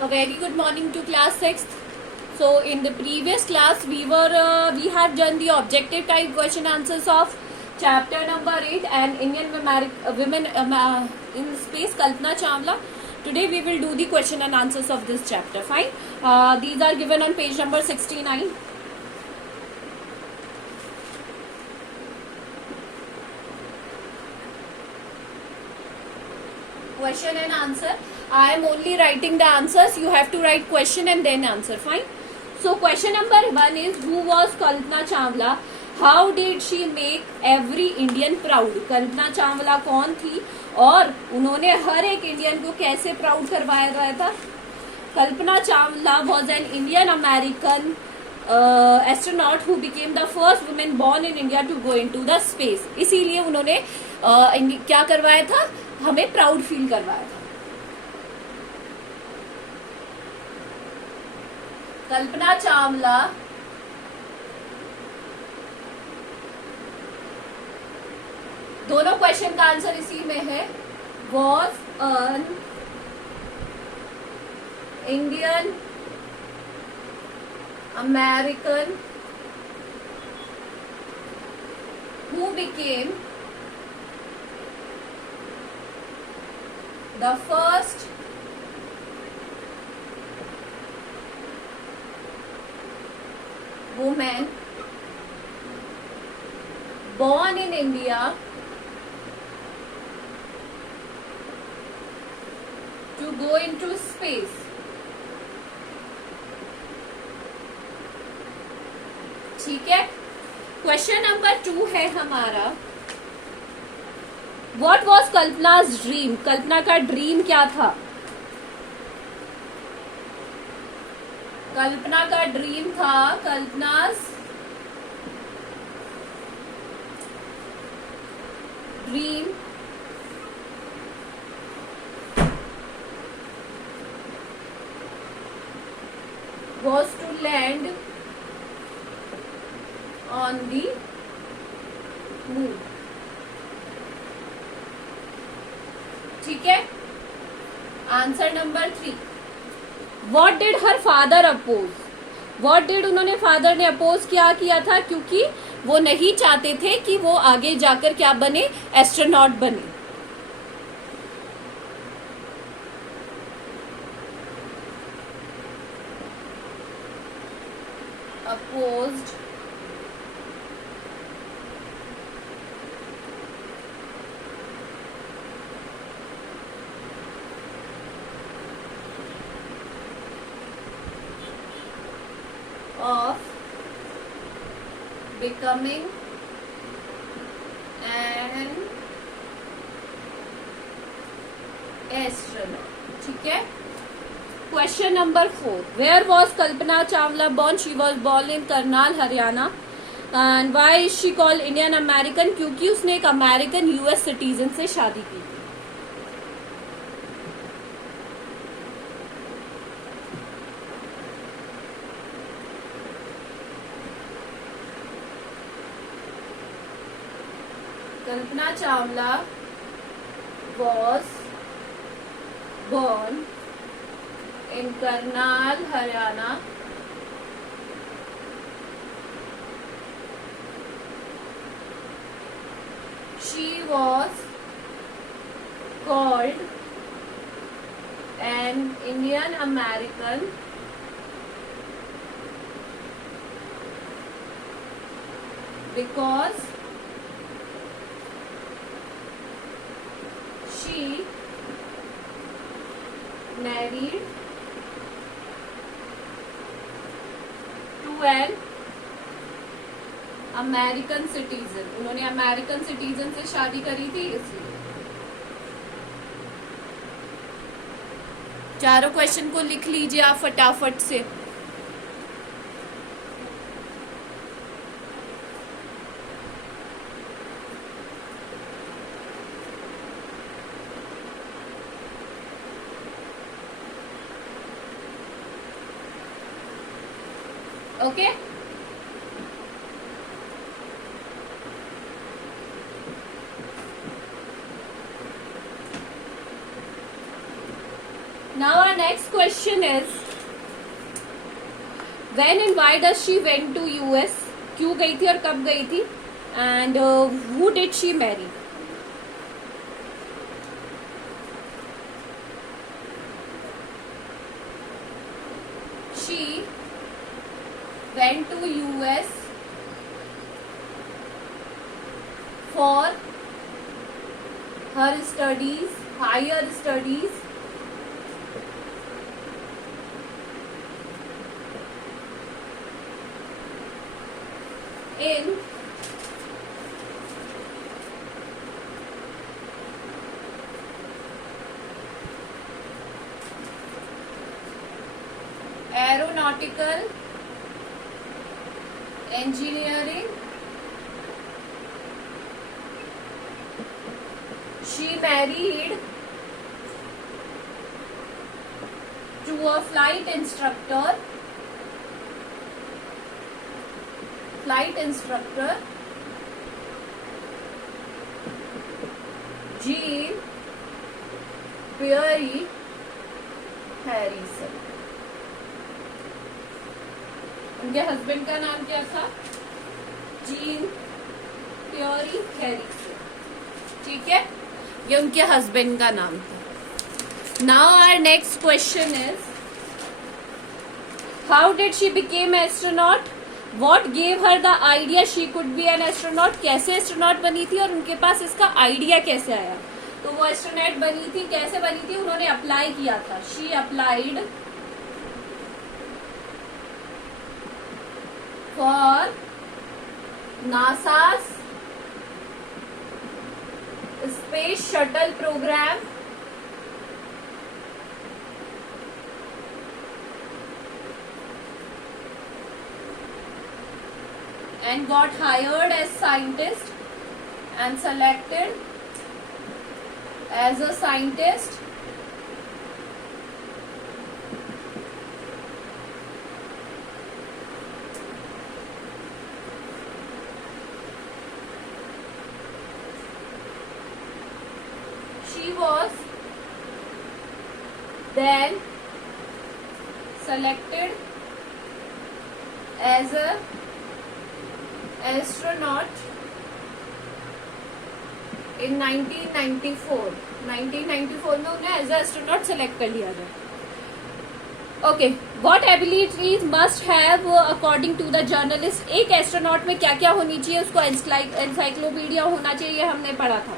A very good morning to class 6th. So in the previous class we have done the objective type question answers of chapter number 8 and Indian women in space, Kalpana Chawla. Today we will do the question and answers of this chapter. Fine. These are given on page number 69. Question and answer. I am only writing the answers. You have to write question and then answer. Fine. So question number 1 is, who was Kalpana Chawla? How did she make every Indian proud? Kalpana Chawla कौन थी और उन्होंने हर एक Indian को कैसे proud करवाया गया था? Kalpana Chawla was an Indian American astronaut who became the first woman born in India to go into the space. इसीलिए उन्होंने क्या करवाया था? हमें प्राउड फील करवाया था. कल्पना चावला दोनों क्वेश्चन का आंसर इसी में है. Was an Indian American who became the first woman born in India to go into space. ठीक है. क्वेश्चन नंबर 2 है हमारा, What was Kalpana's dream? Kalpana का ड्रीम क्या था? कल्पना का ड्रीम था, Kalpana's dream was to land on the moon. ठीक है. Answer number 3. What did her father oppose? What did उन्होंने फादर ने अपोज क्या किया था? क्योंकि वो नहीं चाहते थे कि वो आगे जाकर क्या बने, एस्ट्रोनॉट बने. Opposed of becoming an astronaut. ठीक है. Question number 4. Where was Kalpana Chawla born? She was born in Karnal, Haryana. And why is she called Indian American? क्योंकि उसने एक अमेरिकन यूएस सिटीजन से शादी की. Kalpana Chawla was born in Karnal, Haryana. She was called an Indian American because she married to an American citizen. उन्होंने American citizen से शादी करी थी इसलिए. चारों क्वेश्चन को लिख लीजिए आप फटाफट से. Okay. Now our next question is, when and why does she went to US? क्यों गई थी और कब गई थी? And who did she marry? She went to US for her studies, higher studies, in aeronautical engineering. She married to a flight instructor. Jean Pierre Harrison. उनके husband का नाम क्या था? Jean Pierre Harrison. ठीक है, ये उनके हस्बैंड का नाम था. Now our next question is, how did she became astronaut? What gave her the idea she could be an astronaut? कैसे एस्ट्रोनॉट बनी थी और उनके पास इसका आइडिया कैसे आया? तो वो एस्ट्रोनॉट बनी थी, कैसे बनी थी? उन्होंने अप्लाई किया था. She applied for NASA's space shuttle programme and got hired as scientist and selected as a scientist she was then selected as a astronaut in 1994. 1994 में उन्हें एज एस्ट्रोनॉट सेलेक्ट कर लिया गया. Okay, what abilities must have according to the journalist? एक astronaut में क्या क्या होनी चाहिए? उसको एनसाइक्लोपीडिया होना चाहिए, हमने पढ़ा था.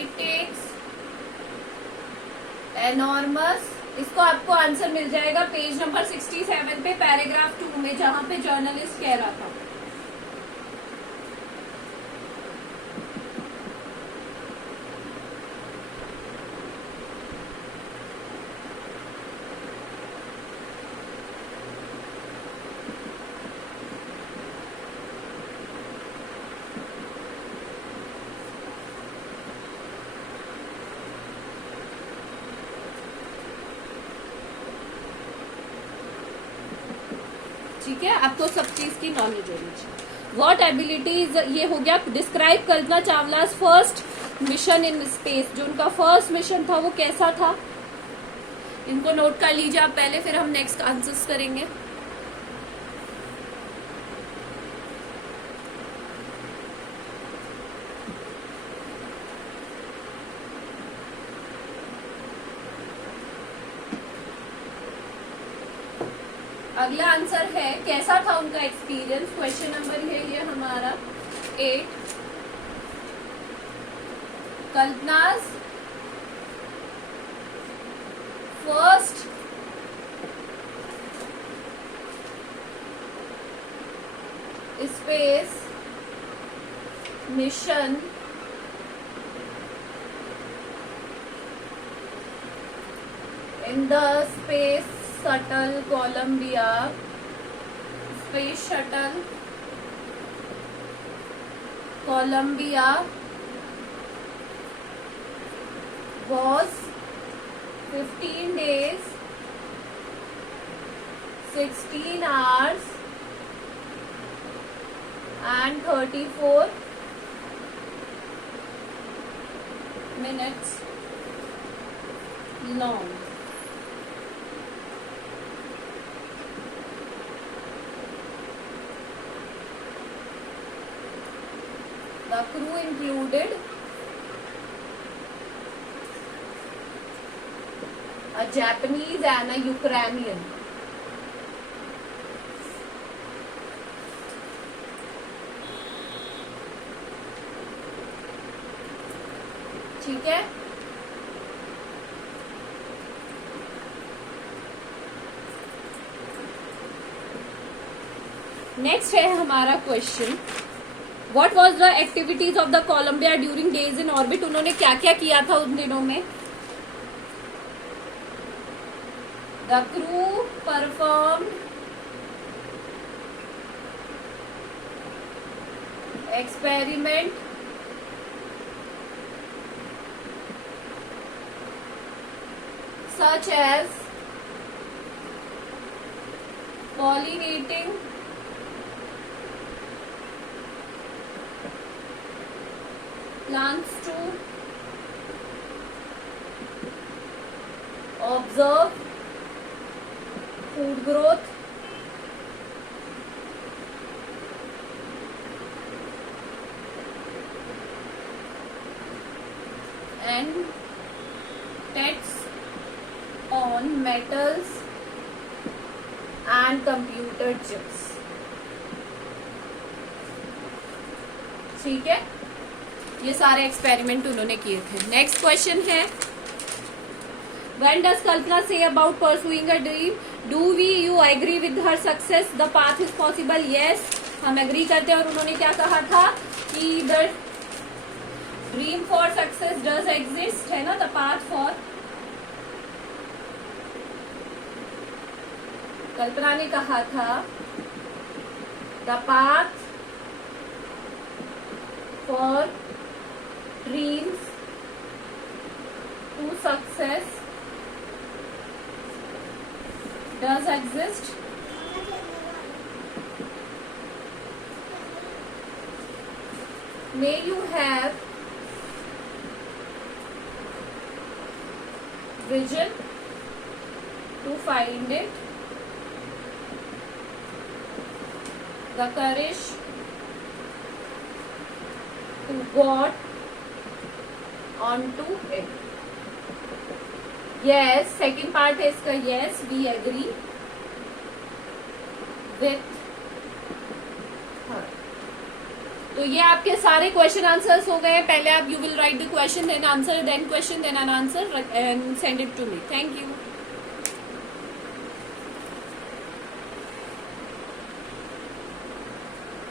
It takes enormous. इसको आपको आंसर मिल जाएगा पेज नंबर 67 पे, पैराग्राफ 2 में, जहां पे जर्नलिस्ट कह रहा था. ठीक है, आपको सब चीज की नॉलेज होनी चाहिए. व्हाट एबिलिटीज, ये हो गया. Describe Kalpana Chawla first mission in space. जो उनका फर्स्ट मिशन था वो कैसा था? इनको नोट कर लीजिए आप पहले, फिर हम नेक्स्ट आंसर्स करेंगे. अगला आंसर है, कैसा था उनका एक्सपीरियंस. क्वेश्चन नंबर है ये हमारा 8. Kalpana's first space mission in the space shuttle Columbia space shuttle Columbia was 15 days 16 hours and 34 minutes long. The crew included a Japanese and a Ukrainian. ठीक है. नेक्स्ट है हमारा question. What was the activities of the Columbia during days in orbit? उन्होंने क्या क्या किया था उन दिनों में? The crew performed experiment such as pollinating plants to observe food growth, and tests on metals and computer chips. ठीक है, ये सारे एक्सपेरिमेंट उन्होंने किए थे. नेक्स्ट क्वेश्चन है, When does Kalpana say about pursuing a dream? Do you agree with her success? The path is possible. Yes, हम agree करते हैं. और उन्होंने क्या कहा था कि the dream for success does exist, है ना. The path for, कल्पना ने कहा था the path for dreams to success does exist. May you have vision to find it, the courage to go onto it. Yes, second part है इसका. yes, we agree with her. तो ये आपके सारे question answers हो गए. पहले आप you will write the question, then answer, then question, then an answer, and send it to me. Thank you.